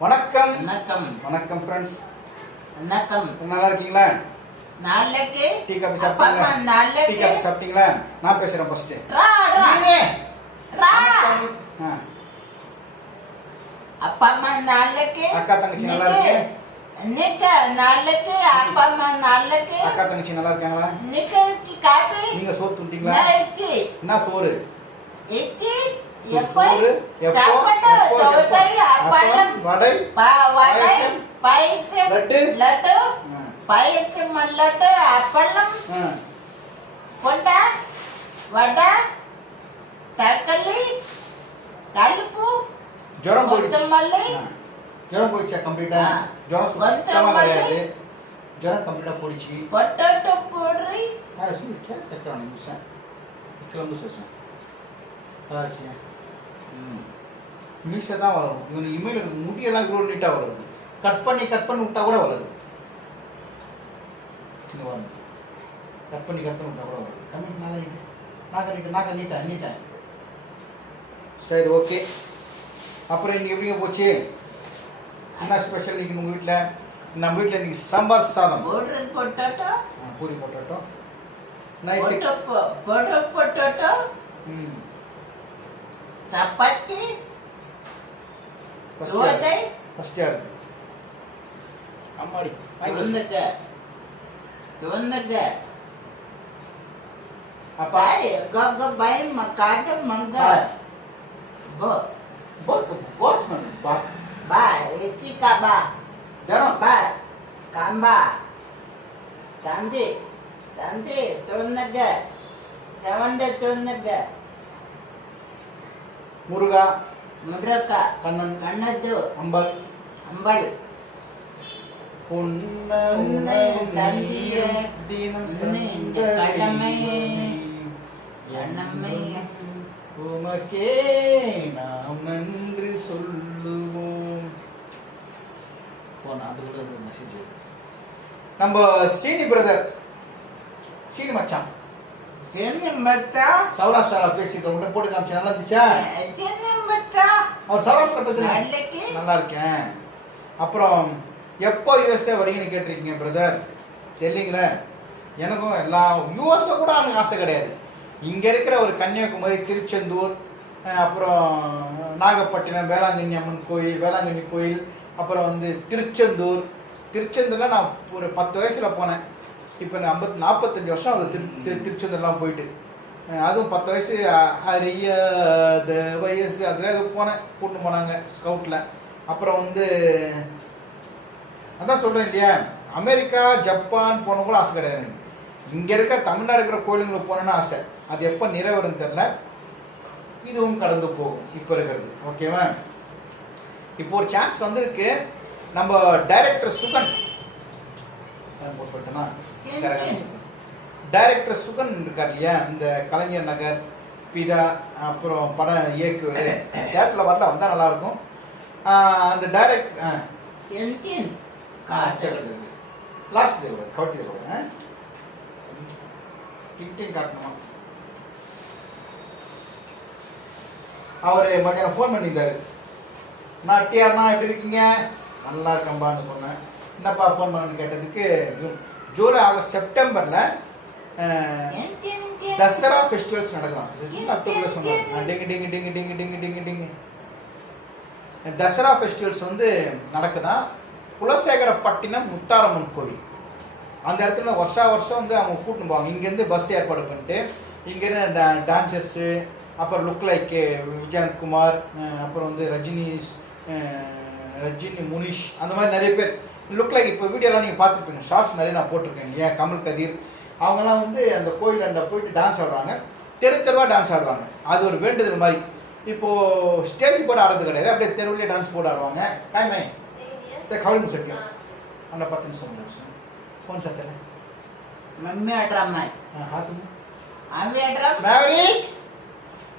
வணக்கம். வணக்கம். வணக்கம் ஃப்ரெண்ட்ஸ் வணக்கம். நல்லா இருக்கீங்களா? நாளைக்கு டீ காபி சாப்பிட்டீங்களா? டீ நாளைக்கு காபி சாப்பிட்டீங்களா? நான் பேசுறேன் ஃபர்ஸ்ட் ரா ரா. அப்பா அம்மா நாளைக்கு அக்கா, தங்கச்சி நல்லா இருக்கு? இன்னைக்கு நாளைக்கு அப்பா அம்மா நாளைக்கு அக்கா தங்கச்சி நல்லா இருக்காங்களா? இன்னைக்கு காபி நீங்க சோறு துண்டிங்களா என்ன சோறு? இட்லி. அப்பளம் அப்பம், வடை தக்காளி கருப்பு ஜுரம் போயிடுச்சு. ஆ. ஜுரம் போயிடுச்சா கம்ப்ளீட்டா. ஜுரம் சுத்தமா. கிடையாது. ஜுரம் கம்ப்ளீட்டா போயிடுச்சு. பொட்டேட்டோ பொடி யாரை சொல்லி கேஸ் கட்டுறான் நிமிஷம் கிளம்பு சேஷன் கலாசியம் ம் மீசை தான் வளரும். இவனு இமையில் முடியெல்லாம் இவ்வளோ நீட்டாக வளருது. கட் பண்ணி கட் பண்ணி விட்டா கூட பாருங்க. கட் பண்ணி கட் பண்ணி விட்டா கூட வருது கம்மி நாக நீட்டு நாக நீட்டு நாக நீட்டா நீட்டேன் சரி ஓகே அப்புறம் இன்னைக்கு எப்படிங்க போச்சு? என்ன ஸ்பெஷல் இன்னைக்கு உங்கள் வீட்டில் நம்ம வீட்டில் இன்னைக்கு சாம்பார் சாதம். பொடி பொட்டேட்டோ? பூரி போட்டோம் நைட்டு பொட்டு பொடி பொட்டேட்டோ? ம். சப்பாத்தி ஃபர்ஸ்ட் தோசை ஃபர்ஸ்ட் யார் அம்மாடி துவந்தங்க துவந்தங்க அப்பா பாய் கங்க பாய் மக்காட்ட மங்க பாய். போ பாக் பாஸ் பண்ணு பாக் பாய் இட்லி காபா ஜனம் Ba, kamba, tandi, tandi, துவந்தங்க செவண்ட முருகா முருக்கா கண்ணன் கண்ணது அம்பல். அம்பல். உன்னை தந்திய தினம் இந்த கடமை. கடமை. உமக்கே நாம் நன்றி சொல்லுவோம். போன அது கூட மெசேஜ் நம்ம சீனி பிரதர் சீனி மச்சான். சௌராஷ்டிரால பேசிட்டு உங்களை போட்டு காமிச்சு நல்லா இருந்துச்சா? அவர் சௌராஷ்டிரா பேசுறேன் நல்லா இருக்கேன். அப்புறம் எப்போ யூஎஸ்ஏ வரீங்கன்னு கேட்டிருக்கீங்க பிரதர் தெரியலீங்களே? எனக்கும் எல்லா யூஎஸ்ஏ கூட எனக்கு ஆசை கிடையாது. இங்கே இருக்கிற ஒரு கன்னியாகுமரி திருச்செந்தூர் அப்புறம் நாகப்பட்டினம் வேளாங்கண்ணி அம்மன் கோயில் வேளாங்கண்ணி கோயில் அப்புறம் வந்து திருச்செந்தூர். திருச்செந்தூர்ல நான் ஒரு பத்து வயசில் போனேன். இப்போ நான் ஐம்பத்தி நாற்பத்தஞ்சு வருஷம் அது திரு திரு திருச்செந்தூர்லாம் போயிட்டு. அதுவும் பத்து வயசு அரிய வயசு அதில் அது போனேன் கூட்டின்னு போனாங்க ஸ்கவுட்டில் அப்புறம் வந்து அதான் சொல்கிறேன் இல்லையா? அமெரிக்கா ஜப்பான் போன கூட ஆசை கிடையாது இங்கே இருக்க தமிழ்நாடு இருக்கிற கோயிலுங்களுக்கு போனேன்னு ஆசை. அது எப்போ நிறைவேறும் தெரில இதுவும் கடந்து போகும். இப்போ இருக்கிறது. ஓகேவா இப்போ ஒரு சான்ஸ் வந்திருக்கு. நம்ம டைரக்டர் சுகன். போட்டுனா டைரக்டர் சுகன் இருக்கார் இல்லையா? இந்த கலைஞர் நகர் பிதா அப்புறம் படம் இயக்குவர். தேட்டரில் வரல வந்தால் நல்லாயிருக்கும். அந்த டைரக்ட் லாஸ்ட் கூட கவட்டி கூட டிங்டிங் காட்டணுமா? அவர் மதியானம் ஃபோன் பண்ணியிருந்தாரு. நான் டிஆர்னா எப்படி இருக்கீங்க? நல்லா இருக்கம்பான்னு சொன்னேன். என்னப்பா ஃபோன் பண்ணணும்னு கேட்டதுக்கு ஜூன் ஜூலை ஆகஸ்ட் செப்டம்பரில் தசரா ஃபெஸ்டிவல்ஸ் நடக்கலாம். அக்டோபர்ல சொன்னாங்க டிங்கு டிங்கு டிங்கு டிங்கு டிங்கு டிங்கு டிங்கு. தசரா ஃபெஸ்டிவல்ஸ் வந்து நடக்குதான் குலசேகரப்பட்டினம் முத்தாரம்மன் கோவில். அந்த இடத்துல வருஷா வருஷம் வந்து அவங்க கூட்டின்னு போவாங்க. இங்கேருந்து பஸ் ஏற்பாடு பண்ணிட்டு இங்கேருந்து டான்சர்ஸு அப்புறம் லுக் லைக் விஜயந்த் குமார் அப்புறம் வந்து ரஜினி ரஜினி முனிஷ் அந்த மாதிரி நிறைய பேர். லுக் லைக் இப்போ வீடியோலாம் நீங்கள் பார்த்துருப்பீங்க ஷார்ட்ஸ் நிறைய நான் போட்டிருக்கேன் இல்லையா கமல் கதிர் அவங்கெல்லாம் வந்து அந்த கோயிலாண்ட போயிட்டு டான்ஸ் ஆடுவாங்க தெரு தெருவாக டான்ஸ் ஆடுவாங்க அது ஒரு வேண்டுதல் மாதிரி இப்போது ஸ்டேஜ் போட ஆடுறது கிடையாது அப்படியே தெருவிலே டான்ஸ் போட ஆடுவாங்க டைமே கவலை முடிச்சிருக்கேன் அண்ணா பத்து நிமிஷம் முடிச்சு ஃபோன் சாத்தேன் मम्मी अठरा हात आम्ही अठरा मॅवरिक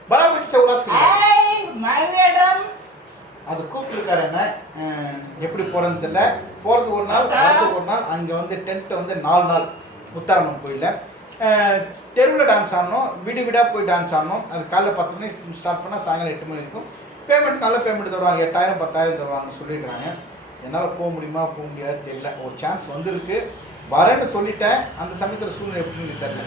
बराबर चौलाच मावी अठरा அது கூப்பிட்டுருக்காரு என்ன அஹ், எப்படி போறதுன்னு தெரியல போகிறதுக்கு ஒரு நாள் வரதுக்கு ஒரு நாள் அங்கே வந்து டென்ட் வந்து நாலு நாள் முத்தாரம்மன் கோயிலில். தெருவில் டான்ஸ் ஆடணும் விடு விடாக போய் டான்ஸ் ஆடணும். அது காலைல பத்து மணிக்கு ஸ்டார்ட் பண்ணால் சாயங்காலம் எட்டு மணி இருக்கும் பேமெண்ட் நல்ல பேமெண்ட் தருவாங்க. எட்டாயிரம் பத்தாயிரம் தருவாங்க சொல்லிடுறாங்க என்னால் போக முடியுமா போக முடியாது தெரியல. ஒரு சான்ஸ் வந்திருக்கு. வரேன்னு சொல்லிட்டேன். அந்த சமயத்தில் சூழ்நிலை எப்படின்னு தெரியல.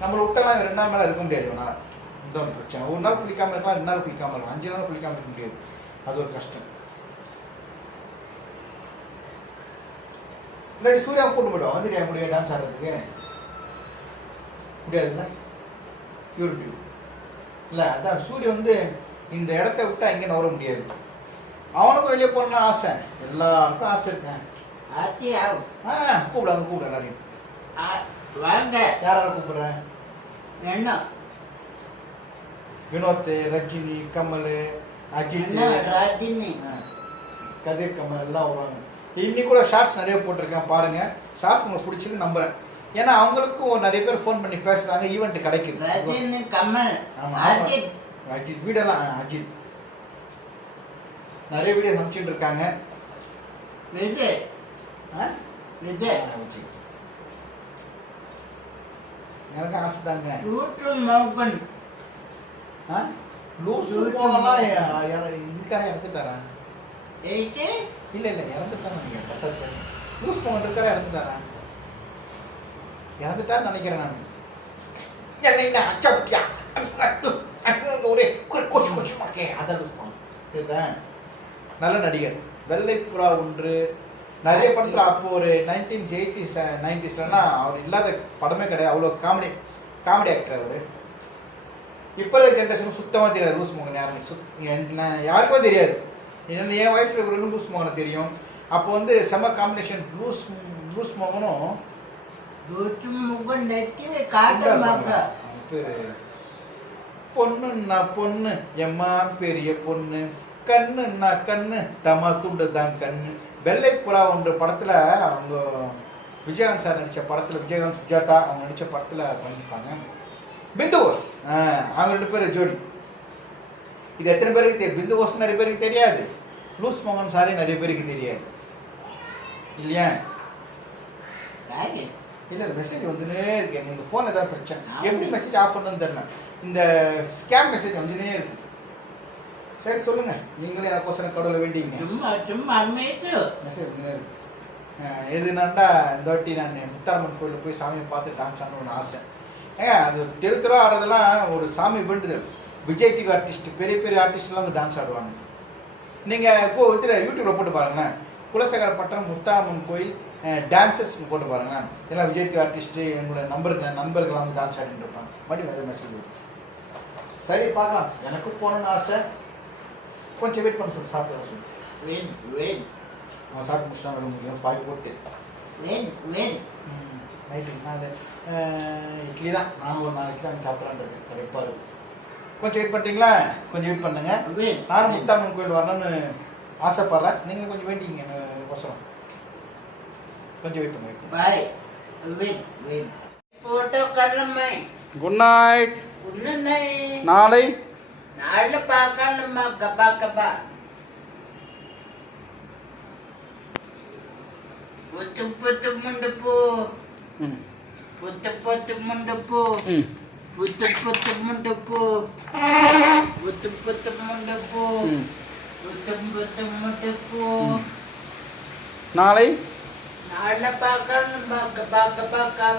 நம்மளை விட்டெல்லாம் ரெண்டு நாள் மேலே இருக்க முடியாது இவனால். இதுதான் பிரச்சனை. ஒரு நாள் குளிக்காமல் இருக்கலாம் ரெண்டு நாள் குளிக்காமல் இருக்கலாம். அஞ்சு நாள் குளிக்காமல் இருக்க முடியாது. அது ஒரு கஷ்டம். இல்லாட்டி சூர்யா கூட்டு போய்டும் வந்துட்டு முடியாது டான்ஸ் ஆடுறதுக்கு. முடியாதுல்ல? யூடியூப் இல்லை அதான் சூரிய வந்து இந்த இடத்த விட்டா எங்கே நவர முடியாது. அவனுக்கும் வெளியே போகணும்னு ஆசை. எல்லாருக்கும் ஆசை இருக்கேன் ஆத்தி ஆவு ஆ கூப்பிடு அங்கே கூப்பிடு எல்லாரையும். வாங்க. யாரால கூப்பிடுறேன் என்ன? வினோத் ரஜினி கமல் அஜித். ராஜினி? கதிர் கமல் எல்லாம் வருவாங்க. இன்னைக்கு கூட ஷார்ட்ஸ் நிறைய போட்டிருக்கேன் பாருங்க ஷார்ட்ஸ் உங்களுக்கு பிடிச்சிருக்கு நம்புறேன் ஏன்னா அவங்களுக்கும் நிறைய பேர் ஃபோன் பண்ணி பேசுறாங்க ஈவெண்ட் கிடைக்குது ரஜினி கமல் ஆமா, அஜித் வீடெல்லாம் அஜித் நிறைய வீடியோ அனுப்பிச்சுட்டு இருக்காங்க விஜய்? விஜய். எனக்கு ஆசை தாங்க? லூசு போனலாம். இருக்காரன் இறந்துட்டாரா எயிட்டு இல்லை இல்லை இறந்துட்டாங்க நினைக்கிறேன் கட்டத்தை லூஸ் போன் இருக்காரா இறந்துட்டாரா இறந்துட்டான்னு நினைக்கிறேன் நான். என்னை என்ன அச்சப்பியா ஒரே கொச்சு கொச்சு கே அதான் லூஸ் போன் புரியுதா? நல்ல நடிகர். வெள்ளைப்புறா ஒன்று. நிறைய படத்தில் அப்போ ஒரு நைன்டீன் எயிட்டிஸ் நைன்டிஸ்லனா அவர் இல்லாத படமே கிடையாது. அவ்வளோ காமெடி காமெடி ஆக்டர் அவர். இப்போ இருக்க ஜென்ரேஷன் சுத்தமாக தெரியாது லூஸ் மோகன் யாருமே. சுத் என்ன யாருக்குமே தெரியாது. என்ன என் வயசில் இருக்கிறவங்க லூஸ் மோகனை தெரியும். அப்போ வந்து செம காம்பினேஷன் லூஸ் லூஸ் மோகனும் பேரு பொண்ணுன்னா பொண்ணு எம்மா பெரிய பொண்ணு கண்ணுன்னா கண்ணு டமா துண்டு தான் கண்ணு. வெள்ளை புறா ஒன்று படத்துல அவங்க விஜயகாந்த் சார் நடிச்ச படத்துல விஜயகாந்த் சுஜாதா அவங்க நடிச்ச படத்துல பண்ணியிருப்பாங்க. பிந்துவோஸ் அவங்க ரெண்டு பேரும் ஜோடி. இது எத்தனை பேருக்கு தெரியும்? பிந்துவோஸ் நிறைய பேருக்கு தெரியாது. லூஸ் மோகன் சாரே நிறைய பேருக்கு தெரியாது. இல்லையா? இல்ல மெசேஜ் வந்துனே இருக்கு. எனக்கு ஃபோன் ஏதாவது பிரச்சனை. எப்படி மெசேஜ் ஆஃப் பண்ணணும்னு தெரியல. இந்த ஸ்கேம் மெசேஜ் வந்துனே இருக்கு. சரி சொல்லுங்க. நீங்களே எனக்கோசரம் கடவுளை வேண்டிங்க. சும்மா சும்மா மெசேஜ் வந்துனே இருக்கு. எதுனாண்டா இந்த வாட்டி நான் முத்தாரம்மன் கோயிலில் போய் சாமியை பார்த்து டான்ஸ் ஆடணும்னு ஆசை. ஏங்க அது தெரு தெருவா ஆடுறதெல்லாம் ஒரு சாமி வேண்டுதல். விஜய் டிவி ஆர்டிஸ்ட் பெரிய பெரிய ஆர்டிஸ்ட்லாம் வந்து டான்ஸ் ஆடுவாங்க. நீங்கள் இப்போ இதில் யூடியூப்பில் போட்டு பாருங்களேன். குலசேகரப்பட்டினம் முத்தாரம்மன் கோயில் டான்சஸ் போட்டு பாருங்களேன். எல்லாம் விஜய் டிவி ஆர்டிஸ்ட்டு என்னோட நம்பர் நண்பர்கள்லாம் வந்து டான்ஸ் ஆடிட்டு இருப்பாங்க. மறுபடியும் வேறு மெசேஜ் சரி பார்க்கலாம். எனக்கும் போகணுன்னு ஆசை. கொஞ்சம் வெயிட் பண்ண சொல்லு சாப்பிட்டு சொல்லு. வேன் வேன் அவன் சாப்பிட்டு முடிச்சுட்டா வர முடியும் பாய் போட்டு. வேன் வேன் நைட்டு நான் இட்லி தான். நானும் ஒரு நாலு இட்லி வாங்கி சாப்பிட்றான்றது. கரெக்டாக இருக்கும் கொஞ்சம் வெயிட் பண்ணுறீங்களா கொஞ்சம் வெயிட் பண்ணுங்க. நானும் முத்தாமன் கோயில் வரணும்னு ஆசைப்பட்றேன். நீங்கள் கொஞ்சம் வேண்டிங்க கொசரம் கொஞ்சம் வெயிட் பண்ணுங்க பாய். போட்டோ கள்ளம்மை குட் நைட் உன்னை நாளை. நாளை பார்க்கணுமா கபா கபா புத்து புத்து முண்டு போ. புத்து புத்து முண்டு போ. ம் புத்து புத்து முண்டு போ புத்து புத்து முண்டு போ ம் புத்து புத்து முண்டு போ நாளை நாளை பார்க்கணுமா கபா கபா கபா